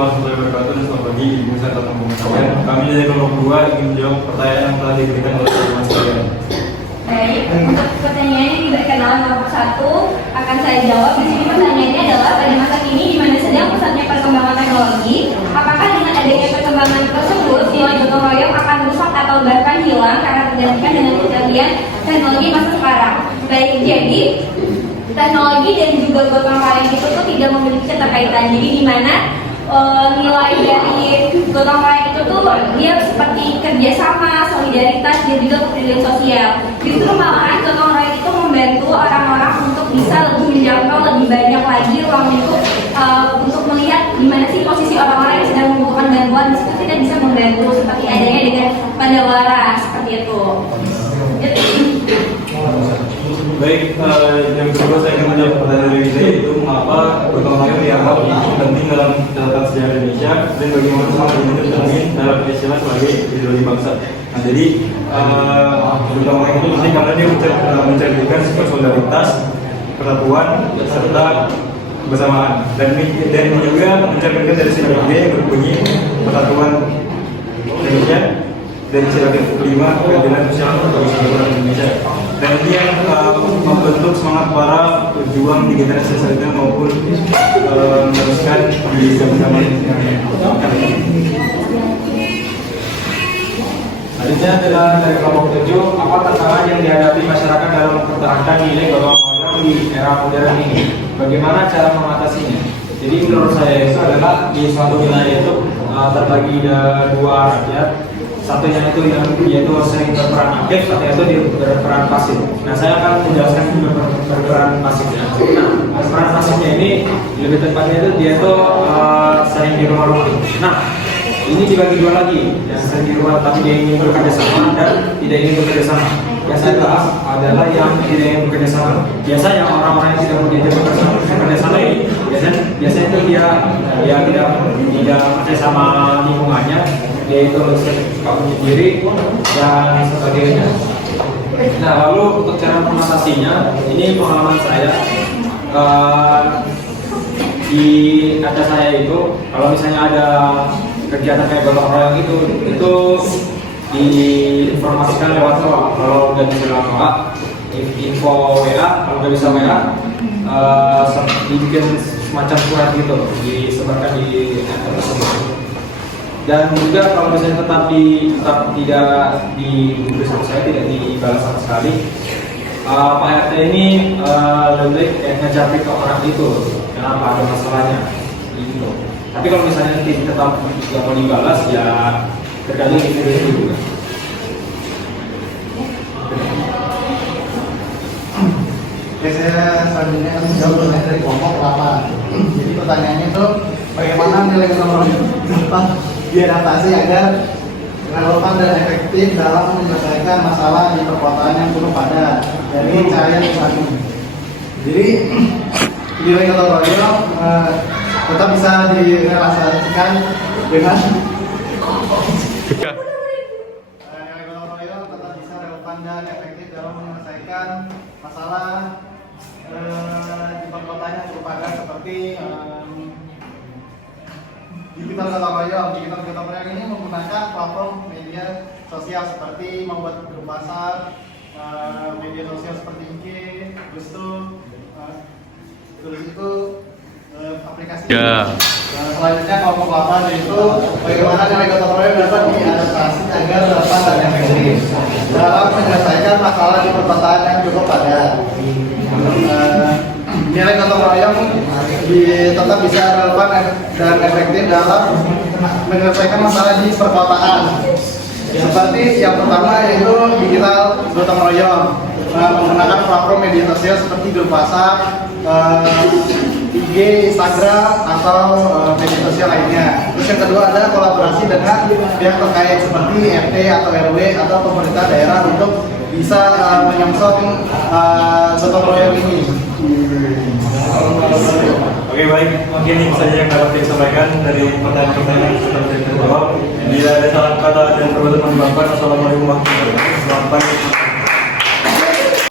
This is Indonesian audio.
warahmatullahi wabarakatuh dan selamat pagi Ibu serta teman-teman sekalian. Kami dari kelompok 2 ingin menjawab pertanyaan yang telah diberikan oleh teman-teman sekalian. Baik, untuk pertanyaan yang diberikan dalam kelompok 1 akan saya jawab. Di sini pertanyaannya adalah pada masa kini di mana sedang pesatnya perkembangan teknologi, apakah dengan adanya perkembangan tersebut nilai gotong royong akan rusak atau bahkan hilang karena tergantikan dengan kecanggihan teknologi masa sekarang? Baik, jadi teknologi dan juga gotong royong itu tuh tidak memiliki keterkaitan. Jadi di mana nilai dari gotong royong itu tuh dia seperti kerjasama, solidaritas, dan juga kepedulian sosial. Justru malahan gotong royong itu membantu orang-orang untuk bisa lebih menjangkau lebih banyak lagi ruang lingkup untuk melihat di mana sih posisi orang-orang yang sedang membutuhkan bantuan. Disitu kita bisa membantu seperti adanya dengan Pandawara seperti itu. Baik, yang kedua saya akan menjawab pertanyaan dari saya, yaitu mengapa gotong royong dianggap penting dalam catatan sejarah Indonesia dan bagaimana semangat ini tercermin dalam istilah sebagai ideologi bangsa. Nah, jadi gotong royong itu penting karena dia mencerminkan sifat solidaritas, persatuan, serta kebersamaan. Dan ini juga mencerminkan dari sila ide yang berbunyi persatuan Indonesia dan sila kelima keadilan sosial bagi seluruh Indonesia. Dan ini yang membentuk semangat para pejuang di generasi selanjutnya maupun meneruskan di zaman-zaman yang akan. Selanjutnya adalah dari kelompok 7, apa tantangan yang dihadapi masyarakat dalam mempertahankan nilai gotong royong di era modern ini? Bagaimana cara mengatasinya? Jadi menurut saya itu adalah di suatu wilayah itu terbagi dua rakyat. Satunya itu yang dia itu sering berperan aktif, satunya itu dia berperan pasif. Nah, saya akan menjelaskan berperan pasifnya. Nah, berperan pasifnya ini lebih tepatnya itu dia itu sering di rumah-rumah. Nah, ini dibagi dua lagi, yang sering di rumah tapi dia ingin bekerja sama dan tidak ingin bekerja sama. Biasanya adalah yang tidak ingin bekerja sama. Biasanya orang-orang yang tidak mau diajak bekerja sama ini biasanya itu dia tidak percaya sama lingkungannya, dia itu suka sendiri dan sebagainya. Nah, lalu untuk cara mengatasinya, ini pengalaman saya di ada saya itu, kalau misalnya ada kegiatan kayak gotong royong itu diinformasikan lewat WA. Kalau nggak bisa lewat WA, info WA. Kalau nggak bisa WA, dibikin semacam surat gitu, disebarkan di internet tersebut. Dan juga kalau misalnya tetap tidak diberi sama saya, tidak dibalas sama sekali, Pak RT ini lebih ngejapri ke orang itu, kenapa ada masalahnya gitu. Tapi kalau misalnya tetap tidak mau dibalas, ya tergantung individu itu juga. Oke, saya selanjutnya akan menjawab pertanyaan dari kelompok 8. Jadi pertanyaannya itu bagaimana nilai gotong royong dapat diadaptasi agar relevan dan efektif dalam menyelesaikan masalah di perkotaan yang cukup padat. Jadi caranya satu. Jadi nilai gotong royong tetap bisa direlasikan dengan nilai gotong royong tetap bisa relevan dan efektif dalam menyelesaikan masalah di perkotaan yang cukup padat seperti digital gotong royong ini menggunakan platform media sosial seperti membuat grup WhatsApp, media sosial seperti IG, YouTube, terus itu aplikasi. Selanjutnya kelompok 8 yaitu bagaimana nilai gotong royong dapat diadaptasi agar relevan dan efektif dalam menyelesaikan masalah di perkotaan yang cukup padat. Nilai gotong royong tetap bisa relevan dan efektif dalam menyelesaikan masalah di perkotaan. Seperti yang pertama yaitu digital gotong royong, menggunakan platform media sosial seperti grup WhatsApp, IG, Instagram, atau media sosial lainnya. Terus yang kedua ada kolaborasi dengan pihak terkait seperti RT atau RW atau pemerintah daerah untuk bisa menyongsong gotong royong ini. Oke, baik, mungkin ini saja yang dapat saya sampaikan dari pertanyaan-pertanyaan yang sudah saya jawab. Bila ada salah kata dan perbuatan mengganggu, assalamualaikum warahmatullahi wabarakatuh.